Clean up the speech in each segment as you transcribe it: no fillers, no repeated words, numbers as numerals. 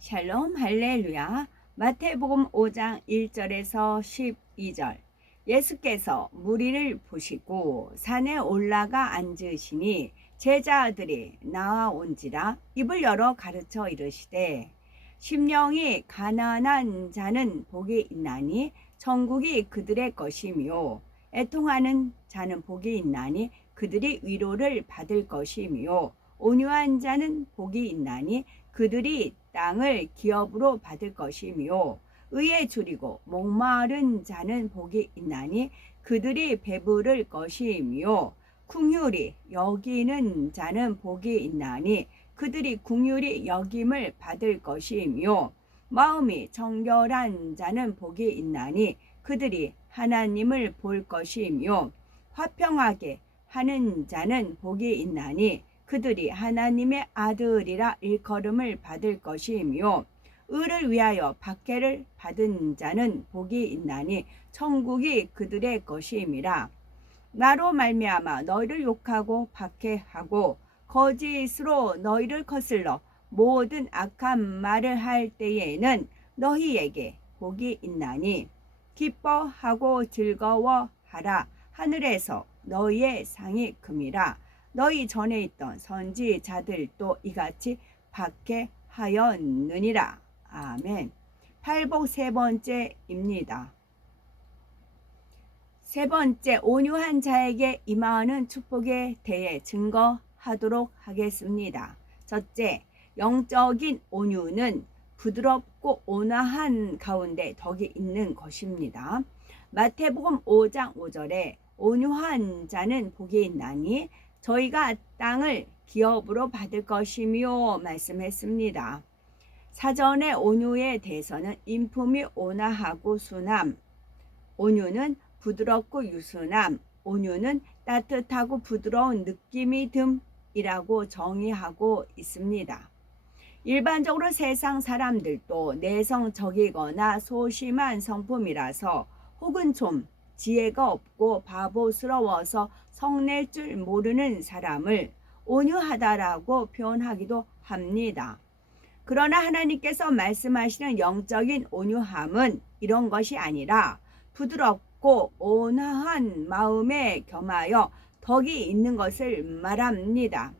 샬롬 할렐루야. 마태복음 5장 1절에서 12절. 예수께서 무리를 보시고 산에 올라가 앉으시니 제자들이 나아온지라 입을 열어 가르쳐 이르시되 심령이 가난한 자는 복이 있나니 천국이 그들의 것이며 애통하는 자는 복이 있나니 그들이 위로를 받을 것이며 온유한 자는 복이 있나니 그들이 땅을 기업으로 받을 것이며 의에 줄이고 목마른 자는 복이 있나니 그들이 배부를 것이며 긍휼히 여기는 자는 복이 있나니 그들이 긍휼히 여김을 받을 것이며 마음이 정결한 자는 복이 있나니 그들이 하나님을 볼 것이며 화평하게 하는 자는 복이 있나니 그들이 하나님의 아들이라 일컬음을 받을 것이며 의를 위하여 박해를 받은 자는 복이 있나니 천국이 그들의 것임이라. 나로 말미암아 너희를 욕하고 박해하고 거짓으로 너희를 거슬러 모든 악한 말을 할 때에는 너희에게 복이 있나니 기뻐하고 즐거워하라. 하늘에서 너희의 상이 큼이라. 너희 전에 있던 선지자들도 이같이 박해하였느니라. 아멘. 팔복 세 번째입니다. 세 번째, 온유한 자에게 임하는 축복에 대해 증거하도록 하겠습니다. 첫째, 영적인 온유는 부드럽고 온화한 가운데 덕이 있는 것입니다. 마태복음 5장 5절에 온유한 자는 복이 있나니 저희가 땅을 기업으로 받을 것이며 말씀했습니다. 사전의 온유에 대해서는 인품이 온화하고 순함, 온유는 부드럽고 유순함, 온유는 따뜻하고 부드러운 느낌이 듬이라고 정의하고 있습니다. 일반적으로 세상 사람들도 내성적이거나 소심한 성품이라서 혹은 좀 지혜가 없고 바보스러워서 성낼 줄 모르는 사람을 온유하다라고 표현하기도 합니다. 그러나 하나님께서 말씀하시는 영적인 온유함은 이런 것이 아니라 부드럽고 온화한 마음에 겸하여 덕이 있는 것을 말합니다.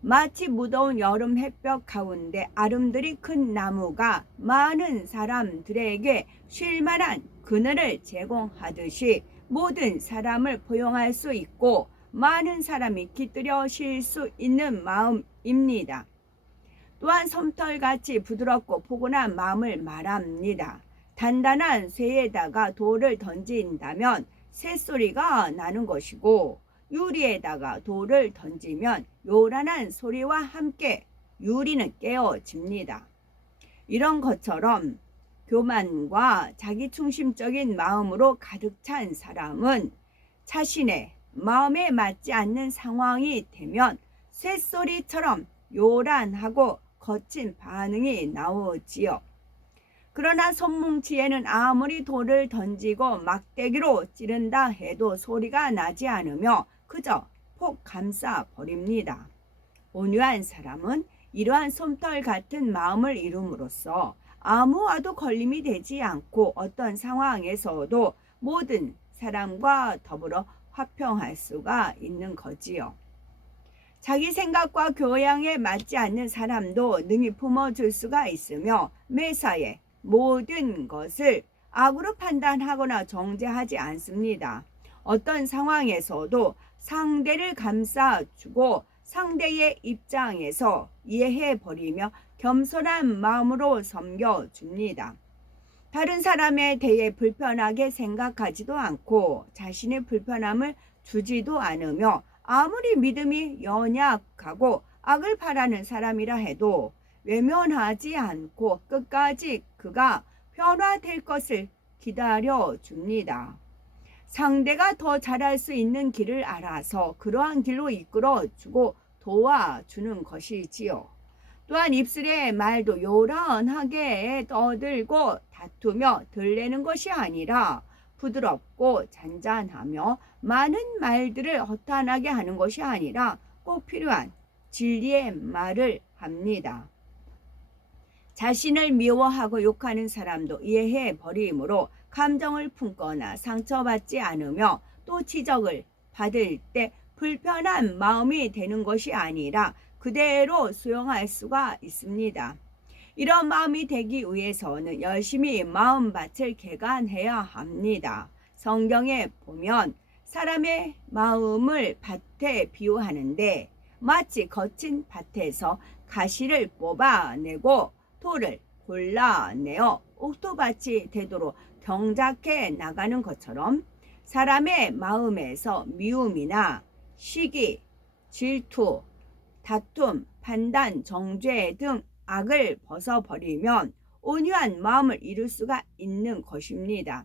마치 무더운 여름 햇볕 가운데 아름드리 큰 나무가 많은 사람들에게 쉴 만한 그늘을 제공하듯이 모든 사람을 포용할 수 있고 많은 사람이 깃들여 쉴 수 있는 마음입니다. 또한 솜털같이 부드럽고 포근한 마음을 말합니다. 단단한 쇠에다가 돌을 던진다면 새소리가 나는 것이고 유리에다가 돌을 던지면 요란한 소리와 함께 유리는 깨어집니다. 이런 것처럼 교만과 자기중심적인 마음으로 가득 찬 사람은 자신의 마음에 맞지 않는 상황이 되면 쇳소리처럼 요란하고 거친 반응이 나오지요. 그러나 손뭉치에는 아무리 돌을 던지고 막대기로 찌른다 해도 소리가 나지 않으며 그저 폭 감싸 버립니다. 온유한 사람은 이러한 솜털 같은 마음을 이룸으로써 아무와도 걸림이 되지 않고 어떤 상황에서도 모든 사람과 더불어 화평할 수가 있는 거지요. 자기 생각과 교양에 맞지 않는 사람도 능히 품어줄 수가 있으며 매사에 모든 것을 악으로 판단하거나 정죄하지 않습니다. 어떤 상황에서도 상대를 감싸주고 상대의 입장에서 이해해버리며 겸손한 마음으로 섬겨줍니다. 다른 사람에 대해 불편하게 생각하지도 않고 자신의 불편함을 주지도 않으며 아무리 믿음이 연약하고 악을 바라는 사람이라 해도 외면하지 않고 끝까지 그가 변화될 것을 기다려줍니다. 상대가 더 잘할 수 있는 길을 알아서 그러한 길로 이끌어주고 도와주는 것이지요. 또한 입술의 말도 요란하게 떠들고 다투며 들레는 것이 아니라 부드럽고 잔잔하며 많은 말들을 허탄하게 하는 것이 아니라 꼭 필요한 진리의 말을 합니다. 자신을 미워하고 욕하는 사람도 이해해 버리므로 감정을 품거나 상처받지 않으며 또 지적을 받을 때 불편한 마음이 되는 것이 아니라 그대로 수용할 수가 있습니다. 이런 마음이 되기 위해서는 열심히 마음밭을 개간해야 합니다. 성경에 보면 사람의 마음을 밭에 비유하는데 마치 거친 밭에서 가시를 뽑아내고 돌을 골라내어 옥토밭이 되도록 경작해 나가는 것처럼 사람의 마음에서 미움이나 시기, 질투, 다툼, 판단, 정죄 등 악을 벗어버리면 온유한 마음을 이룰 수가 있는 것입니다.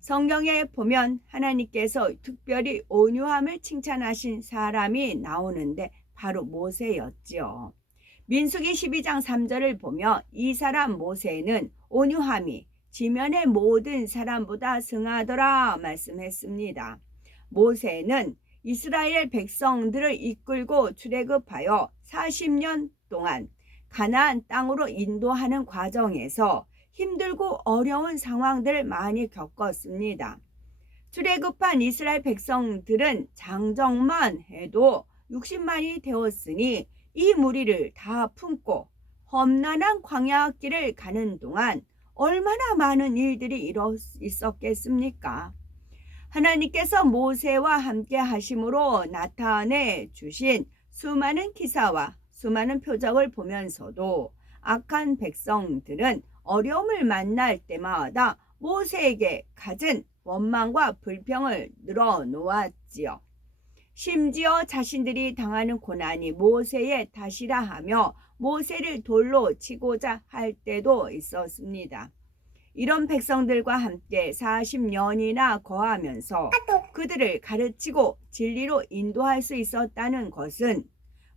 성경에 보면 하나님께서 특별히 온유함을 칭찬하신 사람이 나오는데 바로 모세였지요. 민수기 12장 3절을 보며 이 사람 모세는 온유함이 지면의 모든 사람보다 승하더라 말씀했습니다. 모세는 이스라엘 백성들을 이끌고 출애굽하여 40년 동안 가나안 땅으로 인도하는 과정에서 힘들고 어려운 상황들을 많이 겪었습니다. 출애굽한 이스라엘 백성들은 장정만 해도 60만이 되었으니 이 무리를 다 품고 험난한 광야길을 가는 동안 얼마나 많은 일들이 있었겠습니까? 하나님께서 모세와 함께 하심으로 나타내 주신 수많은 기사와 수많은 표적을 보면서도 악한 백성들은 어려움을 만날 때마다 모세에게 갖은 원망과 불평을 늘어놓았지요. 심지어 자신들이 당하는 고난이 모세의 탓이라 하며 모세를 돌로 치고자 할 때도 있었습니다. 이런 백성들과 함께 40년이나 거하면서 그들을 가르치고 진리로 인도할 수 있었다는 것은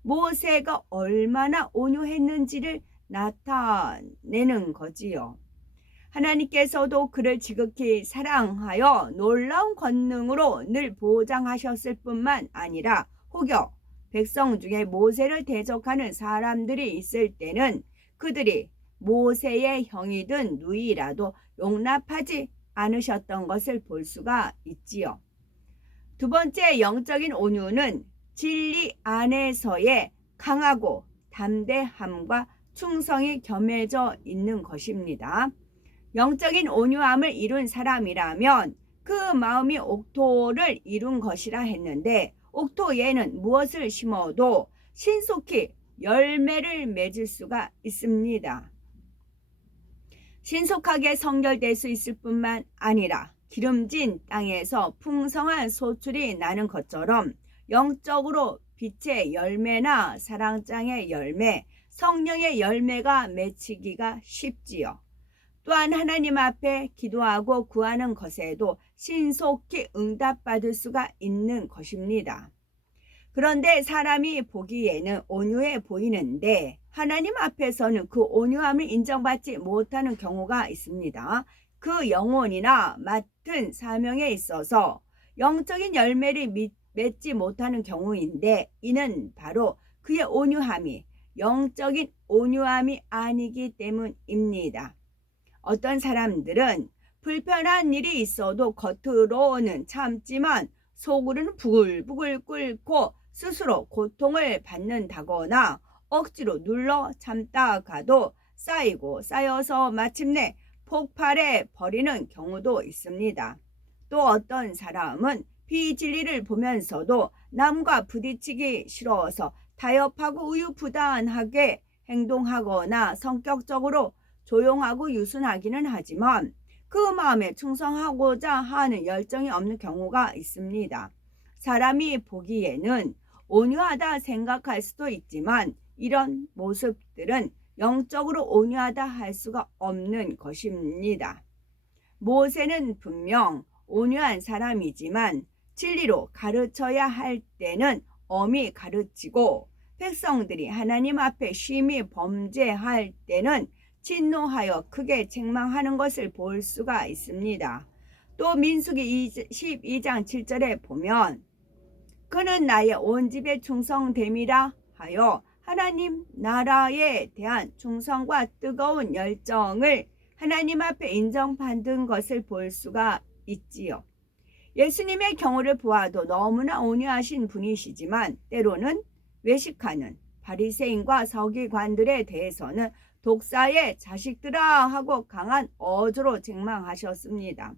모세가 얼마나 온유했는지를 나타내는 거지요. 하나님께서도 그를 지극히 사랑하여 놀라운 권능으로 늘 보장하셨을 뿐만 아니라 혹여 백성 중에 모세를 대적하는 사람들이 있을 때는 그들이 모세의 형이든 누이라도 용납하지 않으셨던 것을 볼 수가 있지요. 두 번째 영적인 온유는 진리 안에서의 강하고 담대함과 충성이 겸해져 있는 것입니다. 영적인 온유함을 이룬 사람이라면 그 마음이 옥토를 이룬 것이라 했는데 옥토에는 무엇을 심어도 신속히 열매를 맺을 수가 있습니다. 신속하게 성결될 수 있을 뿐만 아니라 기름진 땅에서 풍성한 소출이 나는 것처럼 영적으로 빛의 열매나 사랑장의 열매, 성령의 열매가 맺히기가 쉽지요. 또한 하나님 앞에 기도하고 구하는 것에도 신속히 응답받을 수가 있는 것입니다. 그런데 사람이 보기에는 온유해 보이는데 하나님 앞에서는 그 온유함을 인정받지 못하는 경우가 있습니다. 그 영혼이나 맡은 사명에 있어서 영적인 열매를 맺지 못하는 경우인데 이는 바로 그의 온유함이 영적인 온유함이 아니기 때문입니다. 어떤 사람들은 불편한 일이 있어도 겉으로는 참지만 속으로는 부글부글 끓고 스스로 고통을 받는다거나 억지로 눌러 참다가도 쌓이고 쌓여서 마침내 폭발해 버리는 경우도 있습니다. 또 어떤 사람은 비진리를 보면서도 남과 부딪히기 싫어서 타협하고 우유부단하게 행동하거나 성격적으로 조용하고 유순하기는 하지만 그 마음에 충성하고자 하는 열정이 없는 경우가 있습니다. 사람이 보기에는 온유하다 생각할 수도 있지만 이런 모습들은 영적으로 온유하다 할 수가 없는 것입니다. 모세는 분명 온유한 사람이지만 진리로 가르쳐야 할 때는 엄히 가르치고 백성들이 하나님 앞에 심히 범죄할 때는 진노하여 크게 책망하는 것을 볼 수가 있습니다. 또 민수기 12장 7절에 보면 그는 나의 온 집에 충성됨이라 하여 하나님 나라에 대한 충성과 뜨거운 열정을 하나님 앞에 인정받은 것을 볼 수가 있지요. 예수님의 경우를 보아도 너무나 온유하신 분이시지만 때로는 외식하는 바리새인과 서기관들에 대해서는 독사의 자식들아 하고 강한 어조로 책망하셨습니다.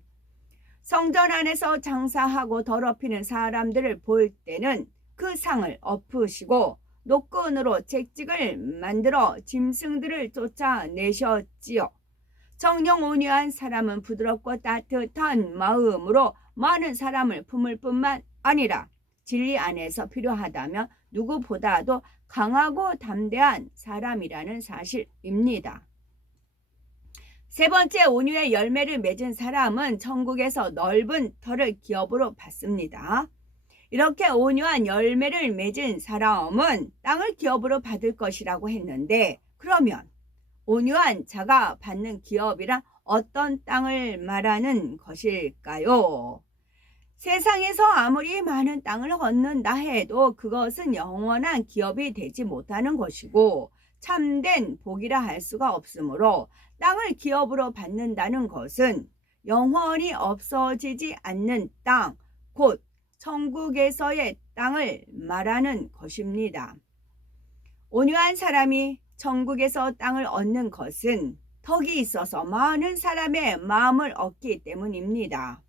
성전 안에서 장사하고 더럽히는 사람들을 볼 때는 그 상을 엎으시고 노끈으로 채찍을 만들어 짐승들을 쫓아내셨지요. 정녕 온유한 사람은 부드럽고 따뜻한 마음으로 많은 사람을 품을 뿐만 아니라 진리 안에서 필요하다면 누구보다도 강하고 담대한 사람이라는 사실입니다. 세 번째, 온유의 열매를 맺은 사람은 천국에서 넓은 터를 기업으로 받습니다. 이렇게 온유한 열매를 맺은 사람은 땅을 기업으로 받을 것이라고 했는데, 그러면 온유한 자가 받는 기업이란 어떤 땅을 말하는 것일까요? 세상에서 아무리 많은 땅을 얻는다 해도 그것은 영원한 기업이 되지 못하는 것이고 참된 복이라 할 수가 없으므로 땅을 기업으로 받는다는 것은 영원히 없어지지 않는 땅, 곧 천국에서의 땅을 말하는 것입니다. 온유한 사람이 천국에서 땅을 얻는 것은 덕이 있어서 많은 사람의 마음을 얻기 때문입니다.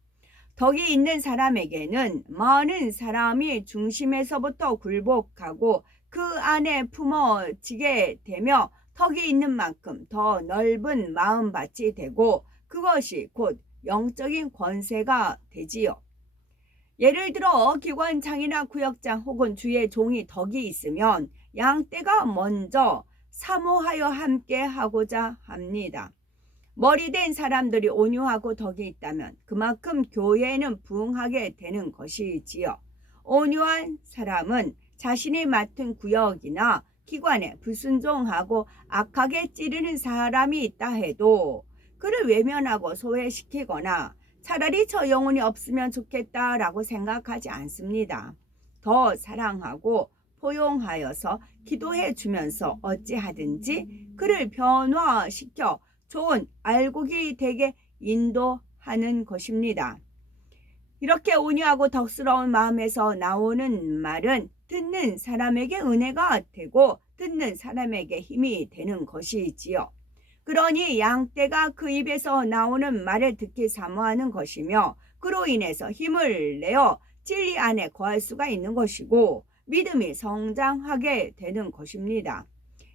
덕이 있는 사람에게는 많은 사람이 중심에서부터 굴복하고 그 안에 품어지게 되며 덕이 있는 만큼 더 넓은 마음밭이 되고 그것이 곧 영적인 권세가 되지요. 예를 들어 기관장이나 구역장 혹은 주의 종이 덕이 있으면 양떼가 먼저 사모하여 함께 하고자 합니다. 머리된 사람들이 온유하고 덕이 있다면 그만큼 교회는 부흥하게 되는 것이지요. 온유한 사람은 자신이 맡은 구역이나 기관에 불순종하고 악하게 찌르는 사람이 있다 해도 그를 외면하고 소외시키거나 차라리 저 영혼이 없으면 좋겠다라고 생각하지 않습니다. 더 사랑하고 포용하여서 기도해 주면서 어찌하든지 그를 변화시켜 좋은 알곡이 되게 인도하는 것입니다. 이렇게 온유하고 덕스러운 마음에서 나오는 말은 듣는 사람에게 은혜가 되고 듣는 사람에게 힘이 되는 것이지요. 그러니 양떼가 그 입에서 나오는 말을 듣기 사모하는 것이며 그로 인해서 힘을 내어 진리 안에 거할 수가 있는 것이고 믿음이 성장하게 되는 것입니다.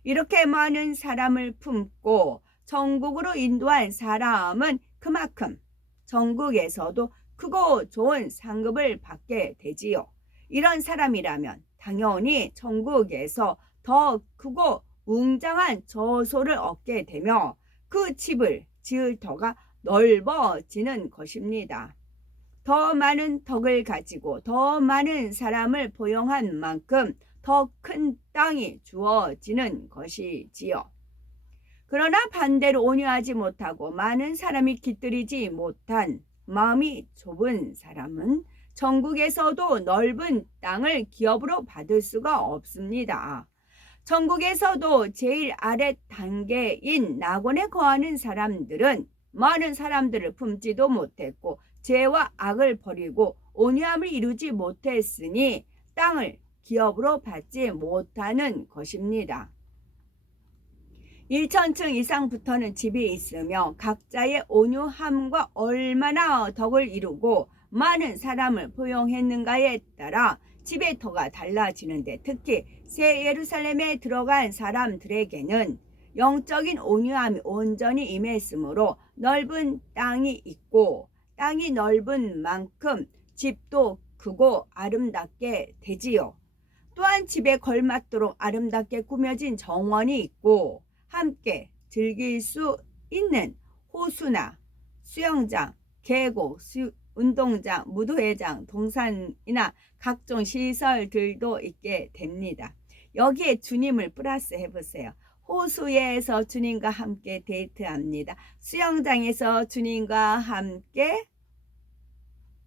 이렇게 많은 사람을 품고 천국으로 인도한 사람은 그만큼 천국에서도 크고 좋은 상급을 받게 되지요. 이런 사람이라면 당연히 천국에서 더 크고 웅장한 저소를 얻게 되며 그 집을 지을 터가 넓어지는 것입니다. 더 많은 덕을 가지고 더 많은 사람을 포용한 만큼 더 큰 땅이 주어지는 것이지요. 그러나 반대로 온유하지 못하고 많은 사람이 깃들이지 못한 마음이 좁은 사람은 천국에서도 넓은 땅을 기업으로 받을 수가 없습니다. 천국에서도 제일 아래 단계인 낙원에 거하는 사람들은 많은 사람들을 품지도 못했고 죄와 악을 버리고 온유함을 이루지 못했으니 땅을 기업으로 받지 못하는 것입니다. 1,000층 이상부터는 집이 있으며 각자의 온유함과 얼마나 덕을 이루고 많은 사람을 포용했는가에 따라 집의 터가 달라지는데 특히 새 예루살렘에 들어간 사람들에게는 영적인 온유함이 온전히 임했으므로 넓은 땅이 있고 땅이 넓은 만큼 집도 크고 아름답게 되지요. 또한 집에 걸맞도록 아름답게 꾸며진 정원이 있고 함께 즐길 수 있는 호수나 수영장, 계곡, 운동장, 무도회장, 동산이나 각종 시설들도 있게 됩니다. 여기에 주님을 플러스 해보세요. 호수에서 주님과 함께 데이트합니다. 수영장에서 주님과 함께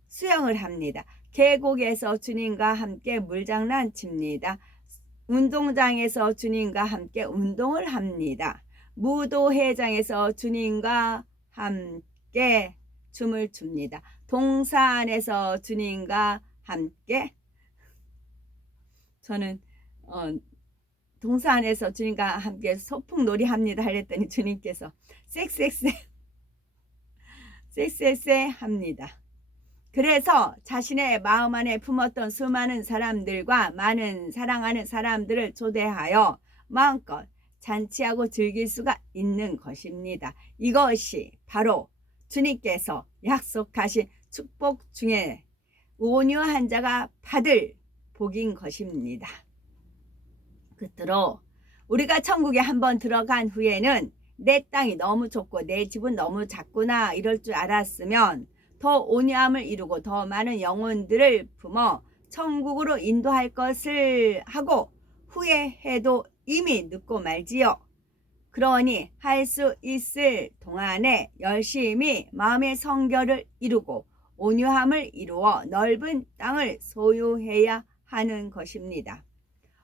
수영을 합니다. 계곡에서 주님과 함께 물장난 칩니다. 운동장에서 주님과 함께 운동을 합니다. 무도회장에서 주님과 함께 춤을 춥니다. 동산에서 주님과 함께 저는 동산에서 주님과 함께 소풍놀이 합니다 하랬더니 주님께서 쎄쎄쎄 합니다. 그래서 자신의 마음 안에 품었던 수많은 사람들과 많은 사랑하는 사람들을 초대하여 마음껏 잔치하고 즐길 수가 있는 것입니다. 이것이 바로 주님께서 약속하신 축복 중에 온유한 자가 받을 복인 것입니다. 끝으로 우리가 천국에 한번 들어간 후에는 내 땅이 너무 좁고 내 집은 너무 작구나 이럴 줄 알았으면 더 온유함을 이루고 더 많은 영혼들을 품어 천국으로 인도할 것을 하고 후회해도 이미 늦고 말지요. 그러니 할 수 있을 동안에 열심히 마음의 성결을 이루고 온유함을 이루어 넓은 땅을 소유해야 하는 것입니다.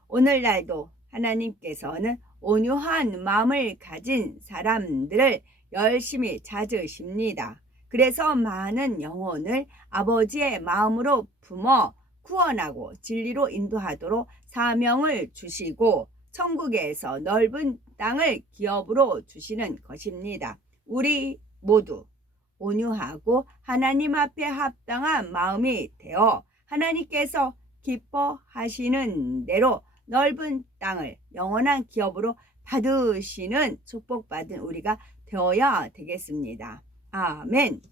오늘날도 하나님께서는 온유한 마음을 가진 사람들을 열심히 찾으십니다. 그래서 많은 영혼을 아버지의 마음으로 품어 구원하고 진리로 인도하도록 사명을 주시고 천국에서 넓은 땅을 기업으로 주시는 것입니다. 우리 모두 온유하고 하나님 앞에 합당한 마음이 되어 하나님께서 기뻐하시는 대로 넓은 땅을 영원한 기업으로 받으시는 축복받은 우리가 되어야 되겠습니다. 아멘.